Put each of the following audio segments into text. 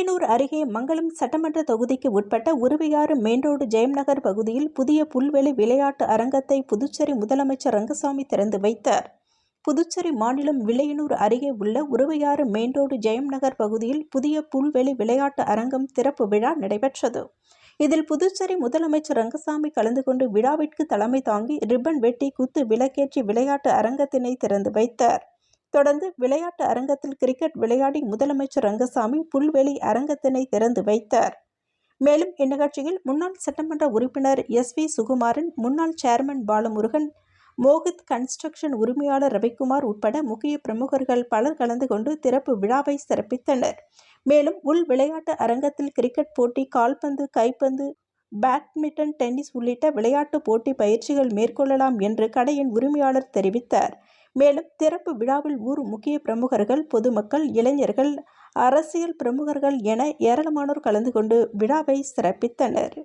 வில்லியனூர் அருகே மங்களம் சட்டமன்ற தொகுதிக்கு உட்பட்ட உருவையாறு மெயின்ரோடு ஜெயம்நகர் ஜெயம் நகர் பகுதியில் புதிய புல்வெளி விளையாட்டு அரங்கத்தை புதுச்சேரி முதலமைச்சர் ரங்கசாமி திறந்து வைத்தார். புதுச்சேரி மாநிலம் விளையனூர் அருகே உள்ள உருவையாறு மெயின்ரோடு ஜெயம்நகர் ஜெயம் நகர் பகுதியில் புதிய புல்வெளி விளையாட்டு அரங்கம் திறப்பு விழா நடைபெற்றது. இதில் புதுச்சேரி முதலமைச்சர் ரங்கசாமி கலந்து கொண்டு விழாவிற்கு தலைமை தாங்கி ரிப்பன் வெட்டி குத்து விளக்கேற்றி விளையாட்டு அரங்கத்தினை திறந்து வைத்தார். தொடர்ந்து விளையாட்டு அரங்கத்தில் கிரிக்கெட் விளையாடி முதலமைச்சர் ரங்கசாமி புல்வெளி அரங்கத்தினை திறந்து வைத்தார். மேலும் இந்நிகழ்ச்சியில் முன்னாள் சட்டமன்ற உறுப்பினர் எஸ் வி சுகுமாரன் முன்னாள் சேர்மன் பாலமுருகன் மோகித் கன்ஸ்ட்ரக்ஷன் உரிமையாளர் ரவிக்குமார் உட்பட முக்கிய பிரமுகர்கள் பலர் கலந்து கொண்டு திறப்பு விழாவை சிறப்பித்தனர். மேலும் உள் விளையாட்டு அரங்கத்தில் கிரிக்கெட் போட்டி கால்பந்து கைப்பந்து பேட்மிண்டன் டென்னிஸ் உள்ளிட்ட விளையாட்டு போட்டி பயிற்சிகள் மேற்கொள்ளலாம் என்று கடையின் உரிமையாளர் தெரிவித்தார். மேலும் திறப்பு விழாவில் ஊர் முக்கிய பிரமுகர்கள் பொதுமக்கள் இளைஞர்கள் அரசியல் பிரமுகர்கள் என ஏராளமானோர் கலந்து கொண்டு விழாவை சிறப்பித்தனர்.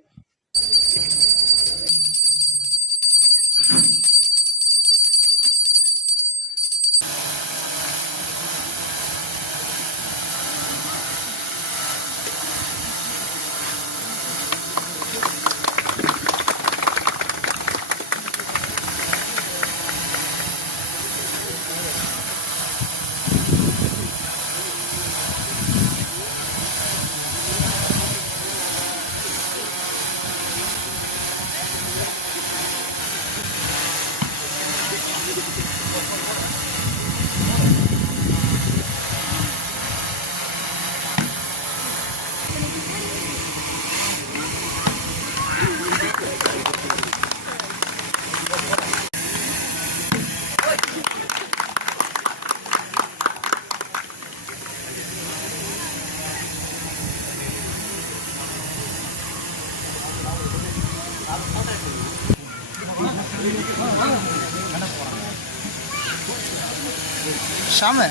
সামনে